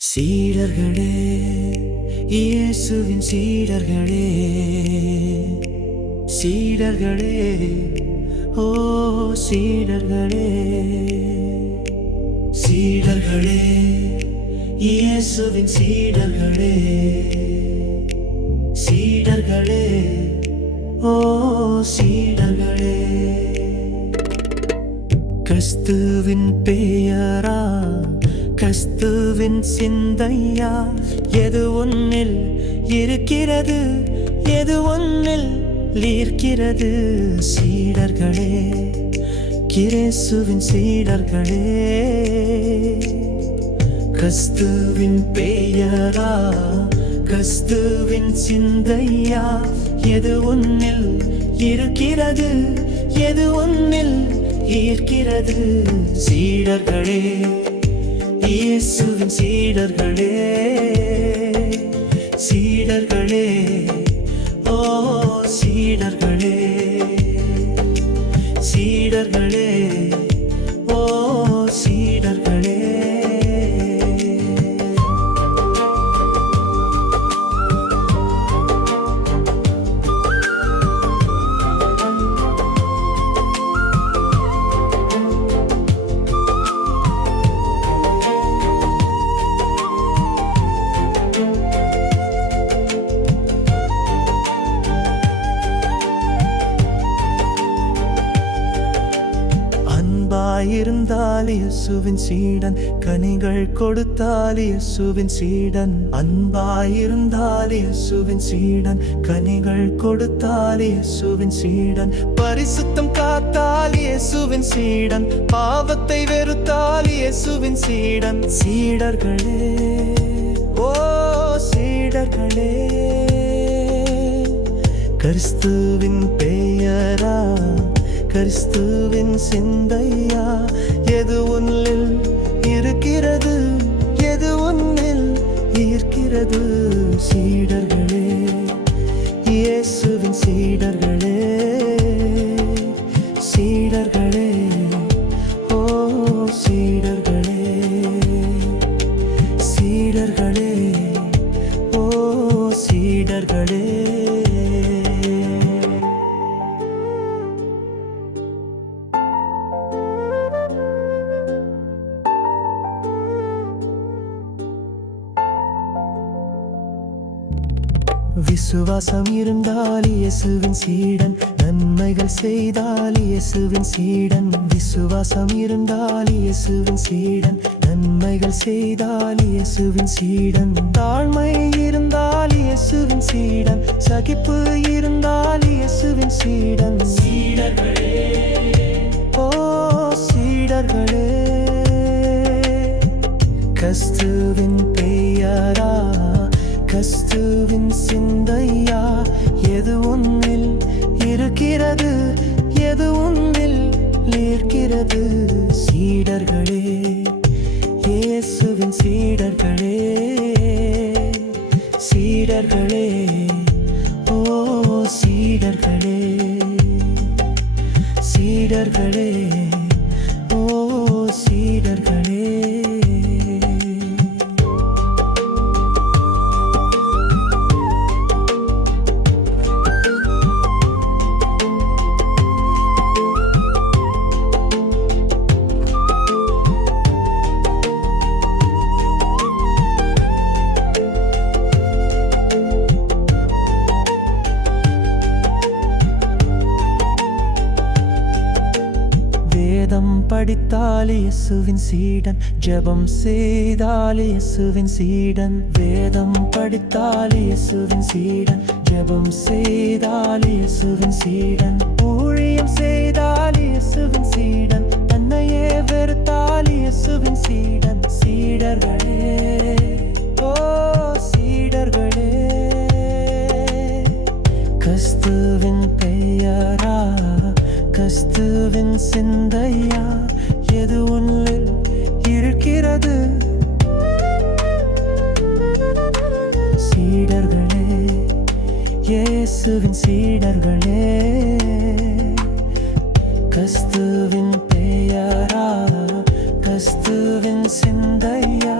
சீடர்களே, இயேசுவின் சீடர்களே, சீடர்களே, ஓ சீடர்களே, சீடர்களே, இயேசுவின் சீடர்களே, சீடர்களே, ஓ சீடர்களே. கிறிஸ்துவின் பெயரா, கிறிஸ்துவின் சிந்தையா, எது உன்னில் இருக்கிறது, எது உன்னில் ஈர்க்கிறது? சீடர்களே, இயேசுவின் சீடர்களே, கிறிஸ்துவின் பெயரா, கிறிஸ்துவின் சிந்தையா, எது உன்னில் இருக்கிறது, எது உன்னில் ஈர்க்கிறது? சீடர்களே, இயேசுவின் சீடர்களே, சீடர்களே, ஓ சீடர்களே, சீடர்களே, ஓ சீடர்களே. இருந்தால் இயேசுவின் சீடன், கனிகள் கொடுத்தால் இயேசுவின் சீடன். அன்பாயிருந்தால் இயேசுவின் சீடன், கனிகள் கொடுத்தால் இயேசுவின் சீடன். பரிசுத்தம் காத்தால் இயேசுவின் சீடன், பாவத்தை வெறுத்தால் இயேசுவின் சீடன். சீடர்களே, ஓ சீடர்களே, கிறிஸ்துவின் பெயரா, கிறிஸ்துவின் சிந்தையா, எது உன்னில் இருக்கிறது, எது உன்னில் ஈர்க்கிறது? சீடர்களே, இயேசுவின் சீடர்களே, சீடர்களே, ஓ சீடர்களே, சீடர்களே, ஓ சீடர்களே. விசுவாசம் இருந்தால் இயேசுவின் சீடன், நன்மைகள் செய்தால் இயேசுவின் சீடன். விசுவாசம் இருந்தால் இயேசுவின் சீடன், நன்மைகள் செய்தால் இயேசுவின் சீடன். தாழ்மை இருந்தால் இயேசுவின் சீடன், சகிப்பு இருந்தால் இயேசுவின் சீடன். சீடர்களே, ஓ சீடர்களே, கிறிஸ்துவின் பெயரா, கிறிஸ்துவின் சிந்தையா, எது உன்னில் இருக்கிறது, எது உன்னில் ஈர்க்கிறது? சீடர்களே, இயேசுவின் சீடர்களே, சீடர்களே, ஓ சீடர்களே, சீடர்களே, ஓ சீடர்களே. வேதம் படித்தால் இயேசுவின் சீடன், ஜெபம் செய்தால் இயேசுவின் சீடன். வேதம் படித்தால் இயேசுவின் சீடன், ஜெபம் செய்தால் இயேசுவின் சீடன். ஊழியம் செய்தால் இயேசுவின் சீடன், தன்னையே வெறுத்தால் இயேசுவின் சீடன். சீடர்களே, ஓ சீடர்களே, கிறிஸ்துவின் பெயரா, கிறிஸ்துவின் சிந்தையா, எது உன்னில் இருக்கிறது? சீடர்களே, இயேசுவின் சீடர்களே, கிறிஸ்துவின் பெயரா, கிறிஸ்துவின் சிந்தையா,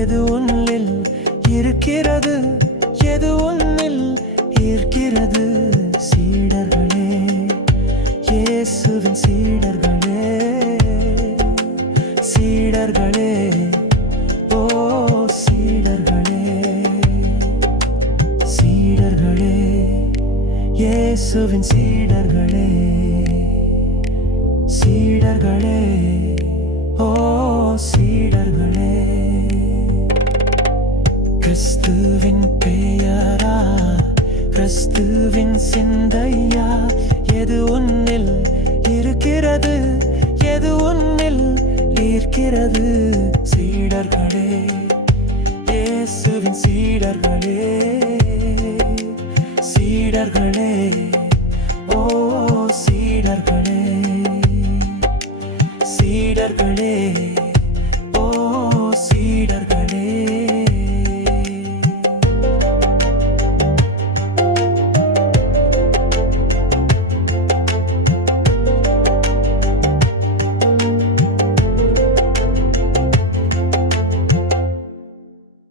எது உன் இருக்கிறது, எது உன்னில் ஈர்க்கிறது? சீடர்களே, இயேசுவின் சீடர்களே, சீடர்களே, ஓ சீடர்களே, சீடர்களே, இயேசுவின் சீடர்களே, சீடர்களே, ஓ சீடர்களே. கிறிஸ்துவின் பெயரா, கிறிஸ்துவின் சிந்தையா, எது உன்னில் இருக்கிறது, எது உன்னில் ஈர்க்கிறது? சீடர்களே, இயேசுவின் சீடர்களே, சீடர்களே,